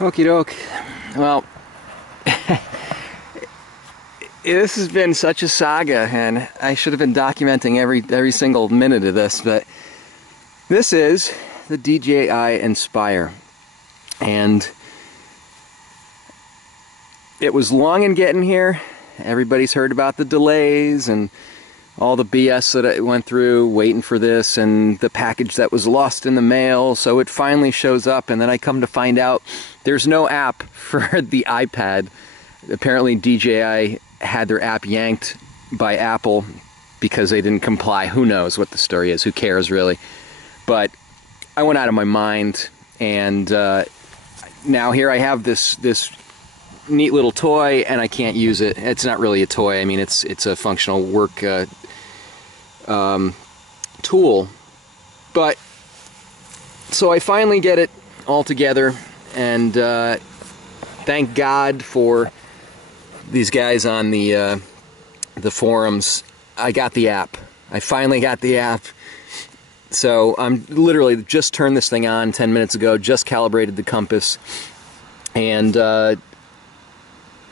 Okie doke. Well, this has been such a saga, and I should have been documenting every single minute of this, but this is the DJI Inspire, and it was long in getting here. Everybody's heard about the delays and all the BS that I went through waiting for this, and the package that was lost in the mail. So it finally shows up, and then I come to find out there's no app for the iPad. Apparently DJI had their app yanked by Apple because they didn't comply. Who knows what the story is? Who cares, really? But I went out of my mind, and now here I have this neat little toy, and I can't use it. It's not really a toy. I mean, it's a functional work tool. But so I finally get it all together, and thank God for these guys on the forums. I got the app. I finally got the app. So I'm literally just turned this thing on 10 minutes ago, just calibrated the compass, and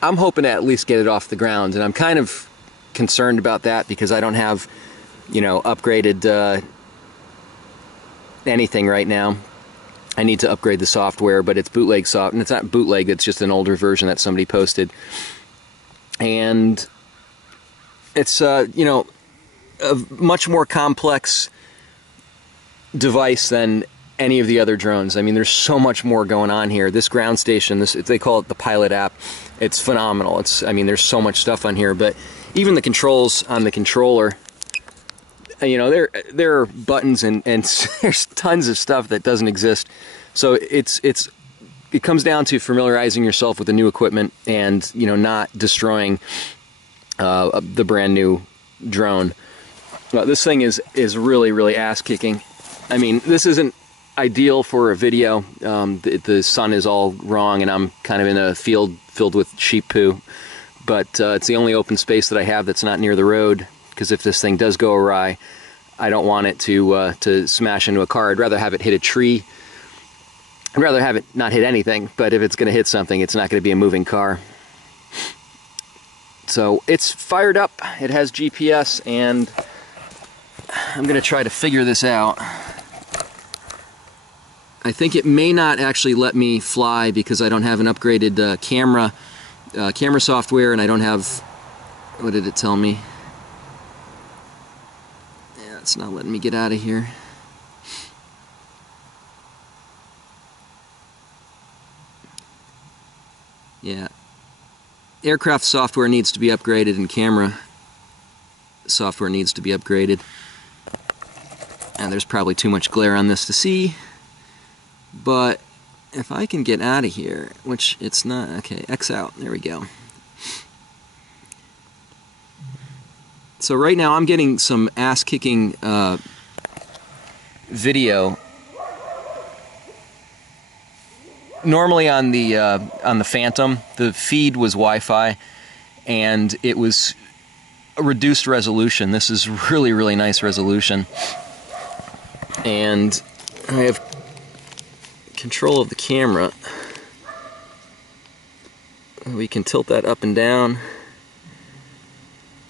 I'm hoping to at least get it off the ground. And I'm kind of concerned about that because I don't have, you know, upgraded anything right now. I need to upgrade the software, but it's bootleg software, and it's not bootleg, it's just an older version that somebody posted. And it's, you know, a much more complex device than any of the other drones. I mean, there's so much more going on here. This ground station, they call it the Pilot app. It's phenomenal. I mean, there's so much stuff on here, but even the controls on the controller, you know, there are buttons and there's tons of stuff that doesn't exist. So it comes down to familiarizing yourself with the new equipment and, you know, not destroying the brand new drone. Well, this thing is really, really ass kicking. I mean, this isn't ideal for a video. The sun is all wrong, and I'm kind of in a field filled with sheep poo. But it's the only open space that I have that's not near the road, because if this thing does go awry, I don't want it to smash into a car. I'd rather have it hit a tree. I'd rather have it not hit anything, but if it's going to hit something, it's not going to be a moving car. So it's fired up, it has GPS, and I'm going to try to figure this out. I think it may not actually let me fly because I don't have an upgraded camera software, and I don't have, what did it tell me? Yeah, it's not letting me get out of here. Yeah, aircraft software needs to be upgraded, and camera software needs to be upgraded. And there's probably too much glare on this to see, but if I can get out of here, which it's not, okay, X out, there we go. So right now I'm getting some ass-kicking video. Normally on the Phantom, the feed was Wi-Fi, and it was a reduced resolution. This is really, really nice resolution. And I have control of the camera. We can tilt that up and down.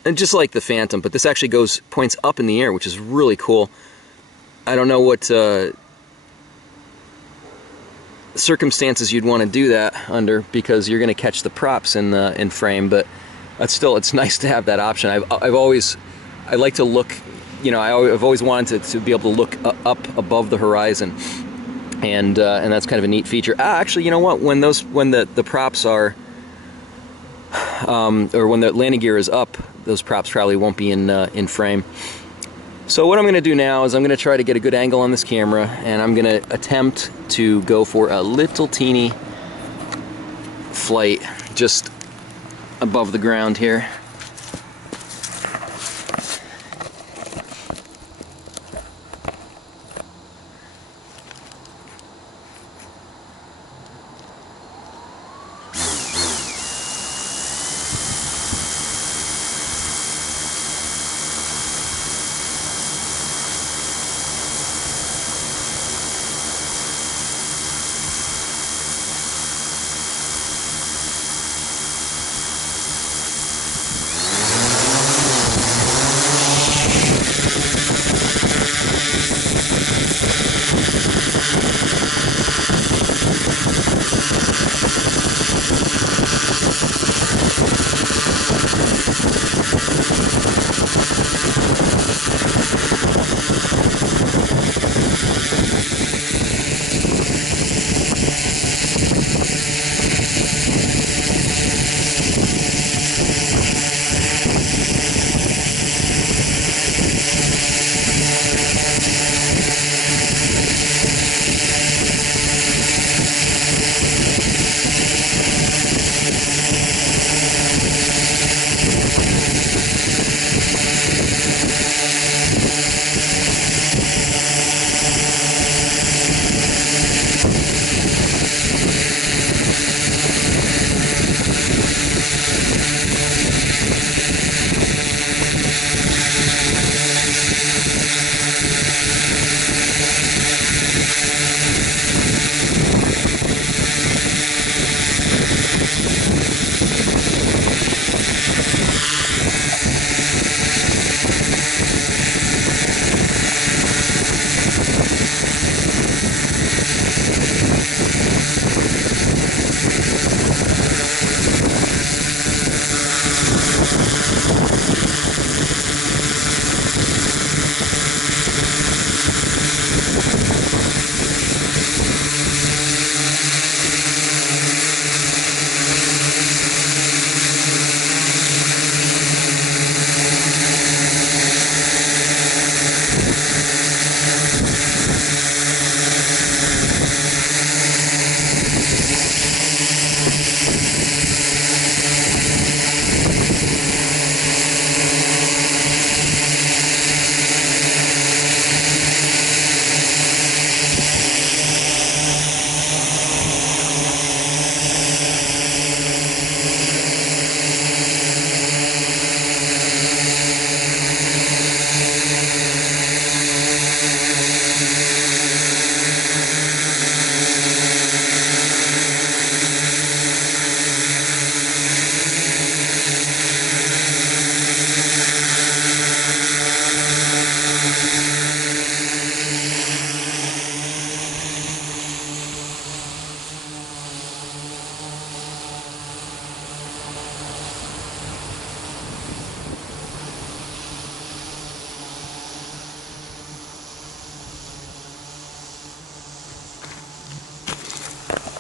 And just like the Phantom, but this actually points up in the air, which is really cool. I don't know what circumstances you'd want to do that under, because you're going to catch the props in frame, but it's nice to have that option. I like to look, you know, I've always wanted to be able to look up above the horizon, and that's kind of a neat feature. Actually, you know what? When the props are, or when the landing gear is up, those props probably won't be in frame. So what I'm going to do now is I'm going to try to get a good angle on this camera, and I'm going to attempt to go for a little teeny flight just above the ground here.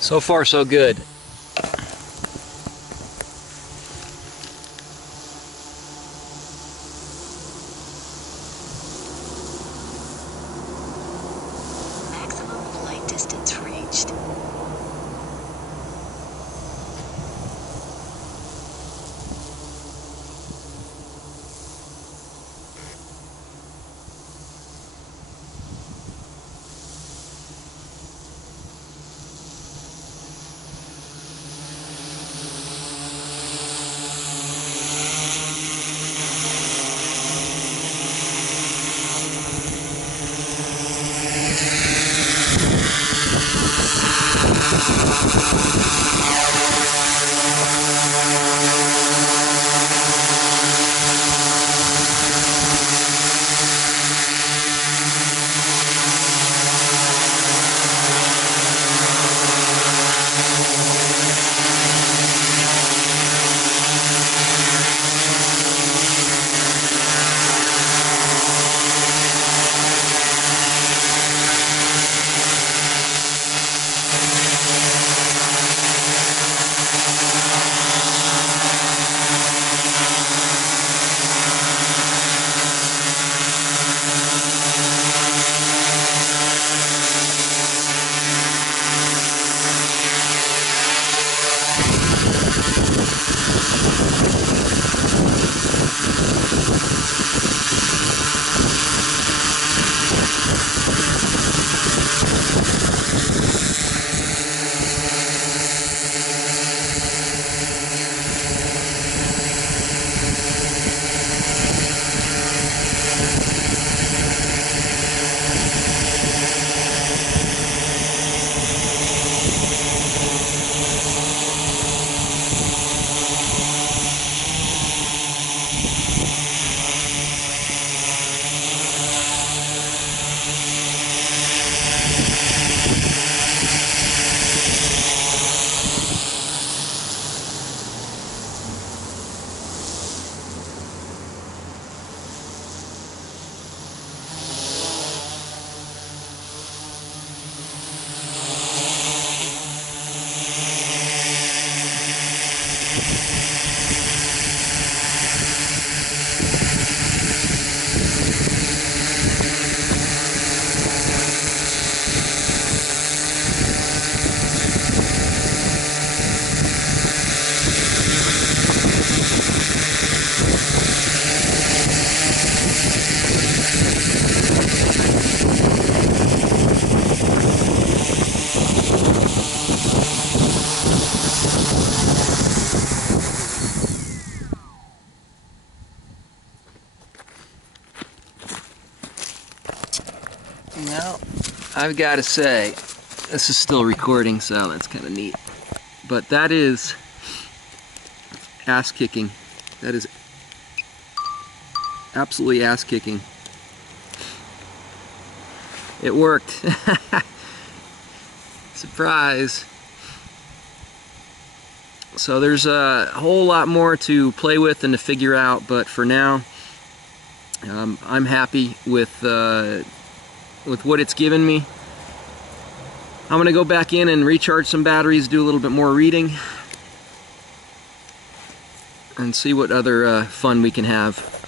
So far, so good. Maximum flight distance reached. Well, I've got to say, this is still recording, so that's kind of neat. But that is ass-kicking. That is absolutely ass-kicking. It worked. Surprise. So there's a whole lot more to play with and to figure out, but for now, I'm happy with what it's given me. I'm going to go back in and recharge some batteries, do a little bit more reading, and see what other fun we can have.